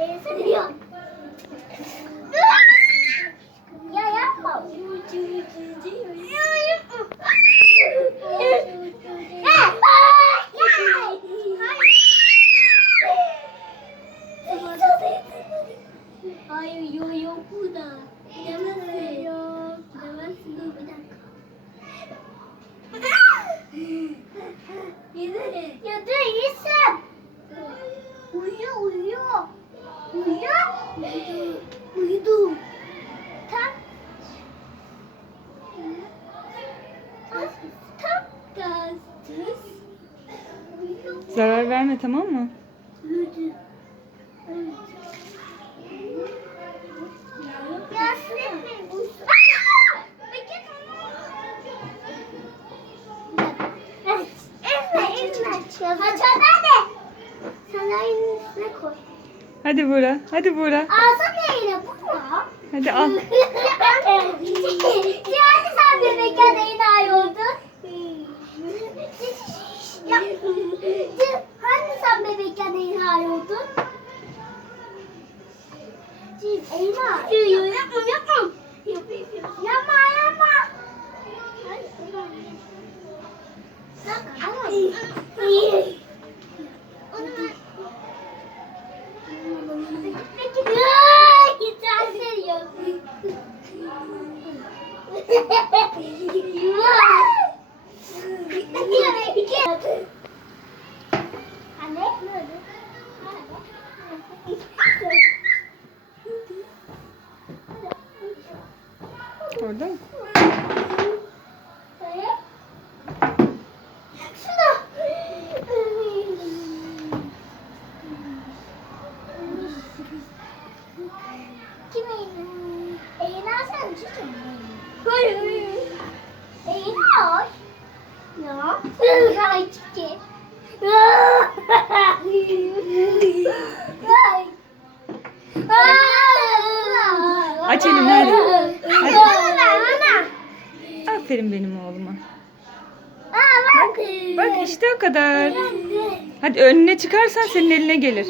Eğlensene ya. Ya yapma. Ya yapma. Hayır yok yok burada. Gidemezsin Zarar verme tamam mı? Hadi Buğra. Hadi Buğra. Alsana yine bu mu? Hadi al. Şimdi sen bebekken neyin ay oldun? Ya, Hani sen bebekken ay oldun? Eyvah. Yapmam yapmam. Yapma yapma. Onu ver. Ay, gitsen yok. Anne, nerede? Orada mı? Şuna. Kim eğlen? Eğlen sen çocuğum. Hayır. Eğlen. Ya. Ay çiçek. Aç elini, hadi. Hadi. Aferin benim oğluma. Bak. Bak işte o kadar. Hadi önüne çıkarsan senin eline gelir.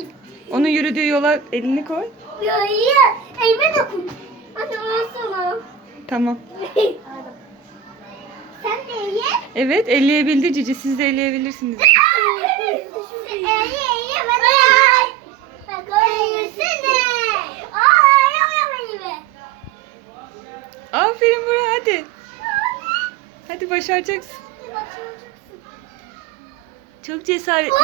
Onun yürüdüğü yola elini koy. Elime dokun. Tamam. Sen de ye. Evet elleyebildi Cici. Siz de elleyebilirsiniz. Başaracaksın. Çok cesaretli. Oy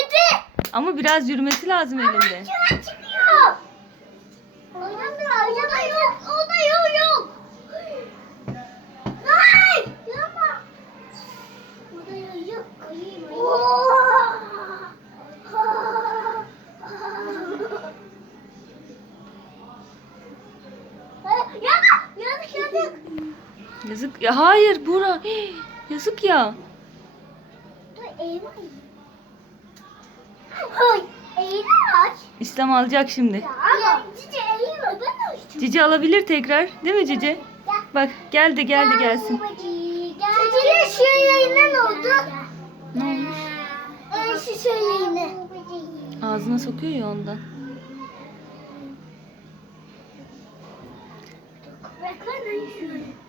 yedi. Ama biraz yürümesi lazım elinde. Çıkıyor? Oynamıyor. Ya da yok. O da yok yok. Ay! Yapma. O da yok yok. Yapma. Yazık yazık. Yazık. Ya hayır Buğra. Hii, Yazık ya. İslam alacak şimdi. Cici alabilir tekrar. Değil mi Cici? Gel. Bak geldi geldi gelsin. Cici'nin şu yayına ne oldu? Ne olmuş? Ee, şu yayına. Ağzına sokuyor ya ondan. Bak şunu. Aa,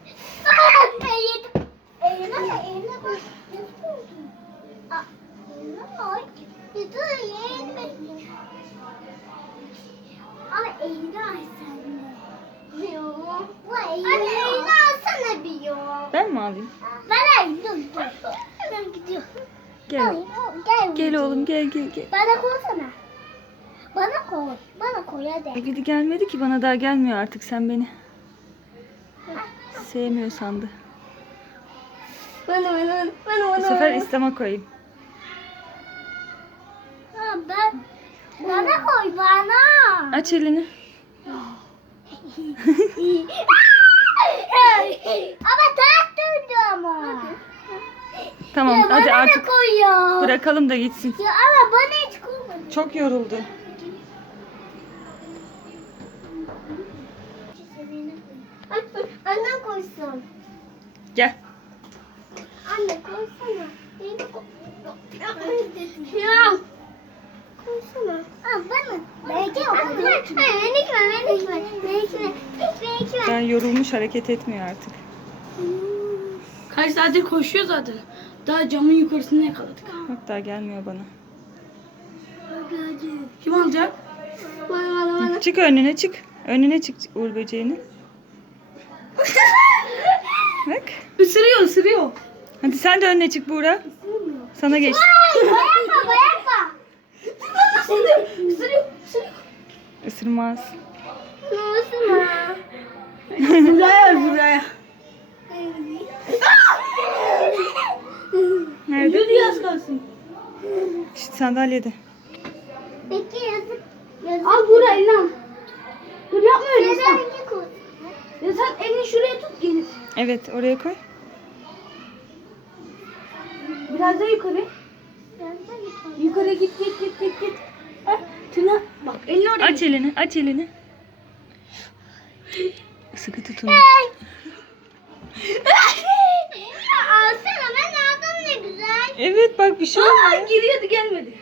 ben. Ben mi alayım? Ben alayım dur dur. Hemen gidiyorum. Gel. Gel. Gel oğlum gel gel gel. Bana koysana. Bana koy. Bana koy hadi. E, gidi gelmedi ki bana daha gelmiyor artık sen beni. Sevmiyor sandı. Bana bana bana Bu sefer İslam'a koyayım. Ha, ben bana koy bana. Aç elini. ama ters döndü ama. Tamam ya hadi bana artık da koy ya. bırakalım da gitsin. Ya ama bana hiç koymadı. Çok yoruldu. Koysun. Gel. Anne koysana. Beni koy. Ya. Koysana. Ha bana. Belki o Hayır, beni ekme, beni ekme. Ben yorulmuş hareket etmiyor artık. Kaç saattir koşuyor zaten. Daha camın yukarısında yakaladık. Bak daha gelmiyor bana. Kim alacak? Bana bana bana. Çık önüne çık. Önüne çık Uğur böceğini. Bak. Isırıyor ısırıyor. Hadi sen de önüne çık Buğra. Sana geç. Ay, bayakma, bayakma. Isırıyor. Isırıyor. Isırıyor. Isırmaz. Ha? Buraya buraya. Nerede? Yürü az kalsın. İşte sandalyede. Peki yazık. Yazık. Al buraya al. Dur yapma öyle Neden sen. iki koy? Ya sen elini şuraya tut gelir. Evet oraya koy. Biraz daha yukarı. Biraz yukarı. Yukarı git git git git git. Ha, tırna. Bak elini oraya. Aç elini aç elini. Sıkı tutun. Ya alsana ben aldım ne güzel. Evet bak bir şey Aa, giriyordu gelmedi.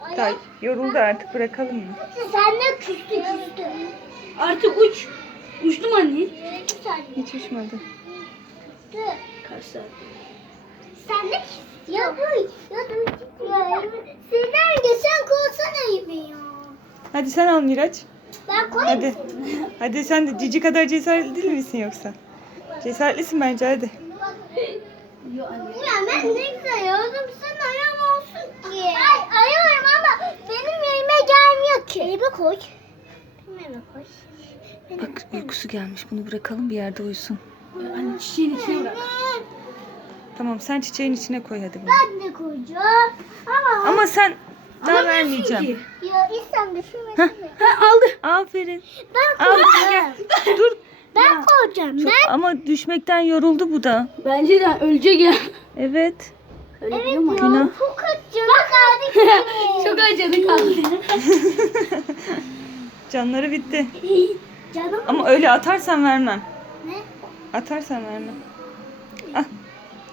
Ay, Daha yoruldu artık bırakalım mı? Sen de küstü küstü. Artık uç. Anne. Yürü sen de. Hiç uçmadı. Küstü. Kaç saat? Sen de. Ya bu ya ya. Sizden geçen kovsana gibi ya. Hadi sen al Miraç. Ben koyayım. Hadi. Hadi sen de cici kadar cesaretli değil misin yoksa? Cesaretlisin bence hadi. Yok anne. Ya ben ne güzel yazdım sen ayağım olsun ki. Ay ayıyorum ama benim yerime gelmiyor ki. Elime koy. Elime koy. Bak uykusu gelmiş bunu bırakalım bir yerde uyusun. Anne çiçeğin içine bırak. Tamam sen çiçeğin içine koy hadi bunu. Ben de koyacağım. Ama, Ama sen daha Alamıyorsun vermeyeceğim. ki. ya istem düşünmesin. Ha aldı. Aferin. Ben koyacağım. gel. Dur. Ben koyacağım. Çok- Ben. ama düşmekten yoruldu bu da. Bence de ölecek ya. Evet. Öyle Evet mu? Günah. Çok acı. Bak hadi. Çok acıdı kaldı. Canları bitti. Canım. Ama öyle atarsan vermem. Ne? Atarsan vermem. Ah.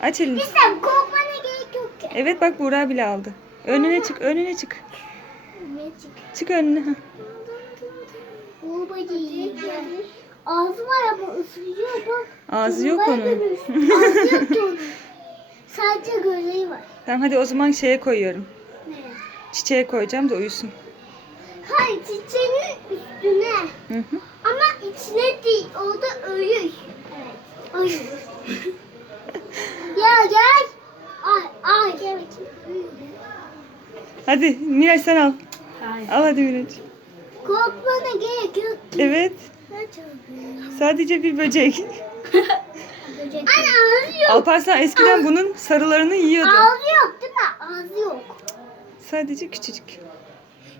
Aç elini. İstem korkmana gerek yok ki. Evet bak Buğra bile aldı. Önüne çık, önüne çık. Ne çık? Çık önüne. yiyeceğim. Ağzı var ama ısırıyor bak. Ağzı yok onun. Ağzı yok ki onun. Sadece gözleri var. Tamam hadi o zaman şeye koyuyorum. Ne? Çiçeğe koyacağım da uyusun. Hayır çiçeğin üstüne. Hı hı. Ama içine değil. Orada ölür. Evet. Ölür. ya gel. Ay ay gel. Hadi Miraç sen al. Hayır. Al hadi Miraç. Korkmana gerek yok ki. Evet. Sadece bir böcek. Anne ağzı yok. Alparslan eskiden bunun sarılarını yiyordu. Ağzı yok değil mi? Ağzı yok. Sadece küçücük.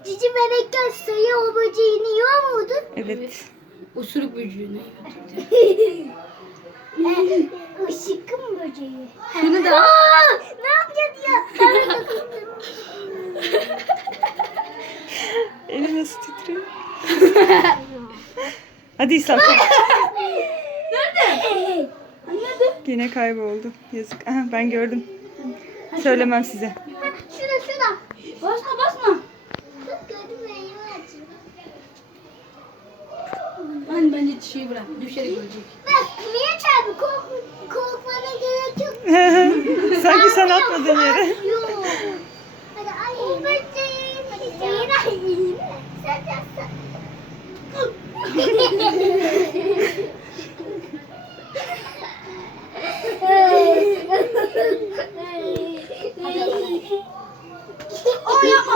Cici bebekken sayı o böceğini yiyor muydu? Evet. Usuruk böceğini. Işıkın böceği. Şunu da Aa, ne yapacağız ya? Eli nasıl titriyor? hadi İslam. Nerede? Yine kayboldu. Yazık. Aha, ben gördüm. Söylemem size. şurada şurada. Basma basma. Çok gördüm ben yine açayım. Ben bence çiçeği bırak. Düşerek ölecek. Bak niye çarpı kork, korkmana gerek yok. Sanki sen atmadın yere. Yok. Hadi ay. O böceği. Hadi ay. Sen de.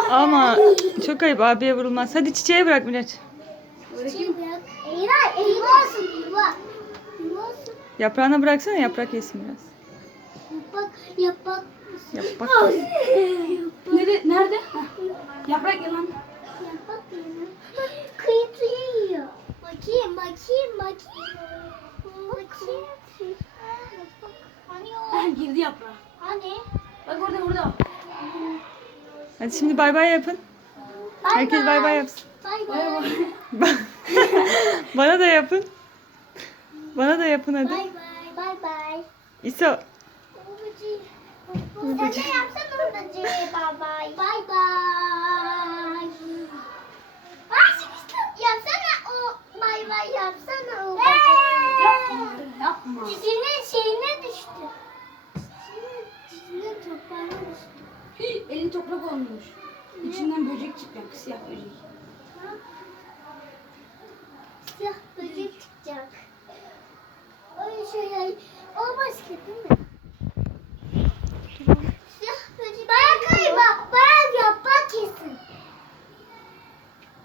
Ama çok ayıp abiye vurulmaz. Hadi çiçeğe bırak Miraç. Çiçeği bırak. Eğer eğer olsun yuva. Yuva olsun. Yaprağına bıraksana yaprak yesin biraz. Bak yap bak. Yap bak. Nerede? Nerede? Hah. Yaprak yalan. Yap bak yine. Bak kıyıtıyı yiyor. Bakayım bakayım bakayım. Bakayım. Bak, Hani o? Girdi yaprağa. Hani? Bak orada orada. Hadi şimdi bay bay yapın. Herkes bay bay yapsın. Bay. bay. Bana da yapın. Bana da yapın hadi. Bay bay. Bay bay. İso. Sen de yapsana babacığım. Bay bay. Bay bay. Yapsana o bay bay yapsana o. Yapma. Yapma. Cicinin şeyine düştü. Cicinin, cicinin toprağına düştü. Elin toprak olmuş. İçinden böcek çıkacak. Siyah böcek. Ne yapayım? O başka değil mi? Siyah böcek. Bana kayma. Bana kesin.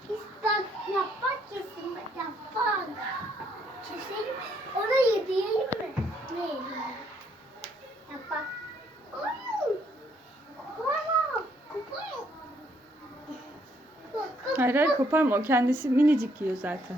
İster yaprak kesin. Yaprak. Keselim. Onu yediyelim mi? Ne. Bak, bak, Hayır hayır koparma o kendisi minicik yiyor zaten.